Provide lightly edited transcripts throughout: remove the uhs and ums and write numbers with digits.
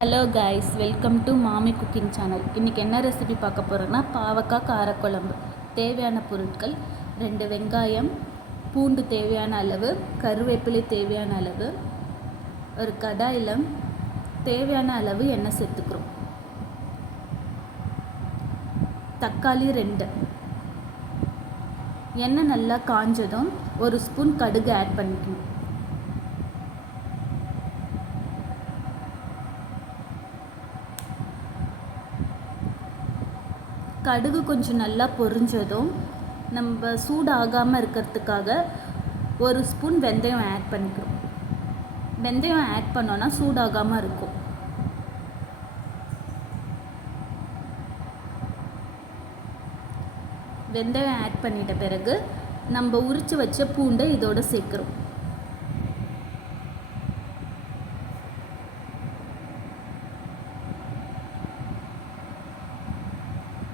Hello guys, welcome to மாமி cooking channel. இன்றைக்கி என்ன ரெசிபி பார்க்க போகிறோன்னா பாவக்காய் காரக்குழம்பு. தேவையான பொருட்கள் 2 வெங்காயம், பூண்டு தேவையான அளவு, கருவேப்பிலை தேவையான அளவு. ஒரு கடாயில் தேவையான அளவு எண்ணெய் சேர்த்துக்கிறோம். தக்காளி 2. எண்ணெய் நல்லா காஞ்சதும் 1 ஸ்பூன் கடுகு ஆட் பண்ணிக்கணும். கடுகு கொஞ்சம் நல்லா பொரிஞ்சதும் நம்ம சூடாகாமல் இருக்கிறதுக்காக 1 ஸ்பூன் வெந்தயம் ஆட் பண்ணிக்கிறோம். வெந்தயம் ஆட் பண்ணோன்னா சூடாகாமல் இருக்கும். வெந்தயம் ஆட் பண்ணிட்ட பிறகு நம்ம உரித்து வச்ச பூண்டை இதோடு சேர்க்குறோம்.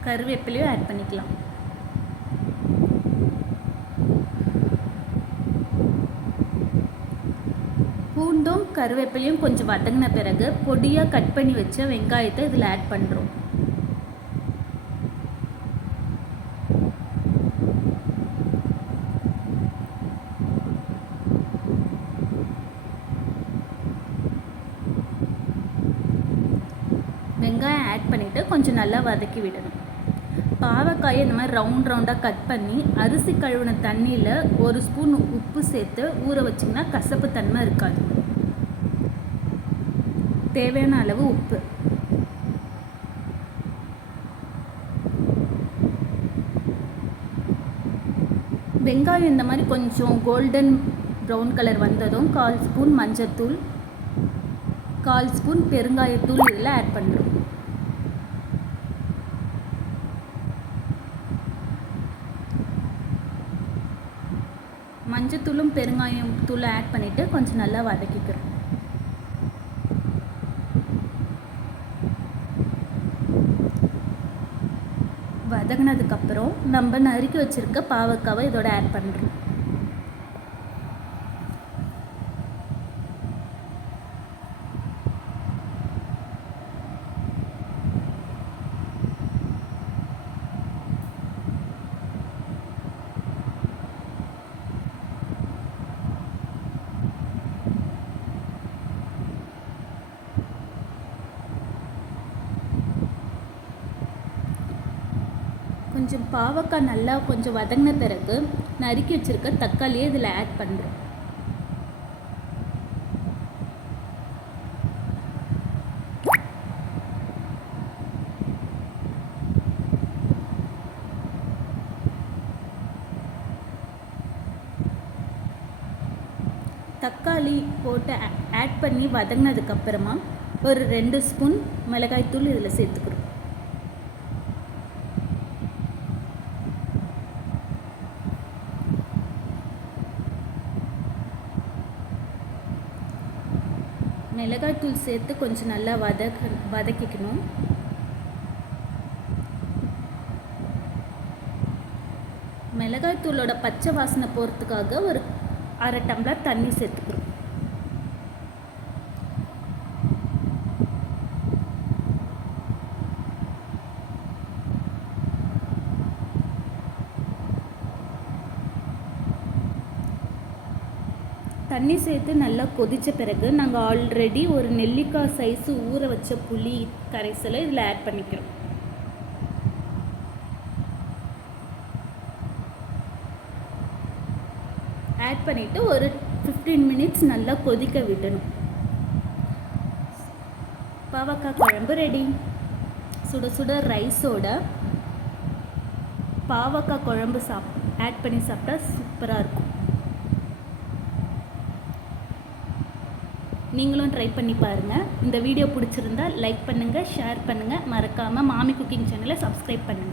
கருவேப்பிலையும் ஆட் பண்ணிக்கலாம். பூண்டும் கருவேப்பிலையும் கொஞ்சம் வதங்கின பிறகு பொடியாக கட் பண்ணி வச்ச வெங்காயத்தை இதில் ஆட் பண்ணுறோம். வெங்காயம் ஆட் பண்ணிவிட்டு கொஞ்சம் நல்லா வதக்கி விடணும். பாவக்காயை இந்த மாதிரி ரவுண்டாக கட் பண்ணி அரிசி கழுவின தண்ணியில் 1 ஸ்பூன் உப்பு சேர்த்து ஊற வச்சிங்கன்னா கசப்பு தன்மை இருக்காது. தேவையான அளவு உப்பு. வெங்காயம் இந்த மாதிரி கொஞ்சம் கோல்டன் ப்ரௌன் கலர் வந்ததும் 1/4 ஸ்பூன் மஞ்சத்தூள், 1/4 ஸ்பூன் பெருங்காயத்தூள் இதில் ஆட் பண்ணுறோம். மஞ்சத்தூளும் பெருங்காயம் தூளை ஆட் பண்ணிவிட்டு கொஞ்சம் நல்லா வதக்கிக்கிறோம். வதங்கினதுக்கப்புறம் நம்ம நறுக்கி வச்சுருக்க பாவக்காவை இதோட ஆட் பண்ணுறோம். கொஞ்சம் பாவக்காய் நல்லா கொஞ்சம் வதங்கின பிறகு நறுக்கி வச்சுருக்க தக்காளியை இதில் ஆட் பண்ணுறோம். தக்காளி போட்டு ஆட் பண்ணி வதங்கினதுக்கப்புறமா ஒரு 2 ஸ்பூன் மிளகாய்த்தூள் இதில் சேர்த்துக்கிறோம். மிளகாய்த்தூள் சேர்த்து கொஞ்சம் நல்லா வதக்கிக்கணும். மிளகாய்த்தூளோட பச்சை வாசனை போகிறதுக்காக ஒரு 1/2 டம்ளர் தண்ணி சேர்த்துக்கிறோம். தண்ணி சேர்த்து நல்லா கொதித்த பிறகு நாங்கள் ஆல்ரெடி ஒரு நெல்லிக்காய் சைஸு ஊற வச்ச புளி கரைசலை இதில் ஆட் பண்ணிக்கிறோம். ஆட் பண்ணிவிட்டு ஒரு 15 மினிட்ஸ் நல்லா கொதிக்க விடணும். பாவக்காய் குழம்பு ரெடி. சுட சுட ரைஸோட பாவக்காய் குழம்பு ஆட் பண்ணி சாப்பிட்டா சூப்பராக இருக்கும். நீங்களும் ட்ரை பண்ணி பாருங்கள். இந்த வீடியோ பிடிச்சிருந்தா லைக் பண்ணுங்கள், ஷேர் பண்ணுங்கள். மறக்காமல் மாமி குக்கிங் சேனலை சப்ஸ்கிரைப் பண்ணுங்கள்.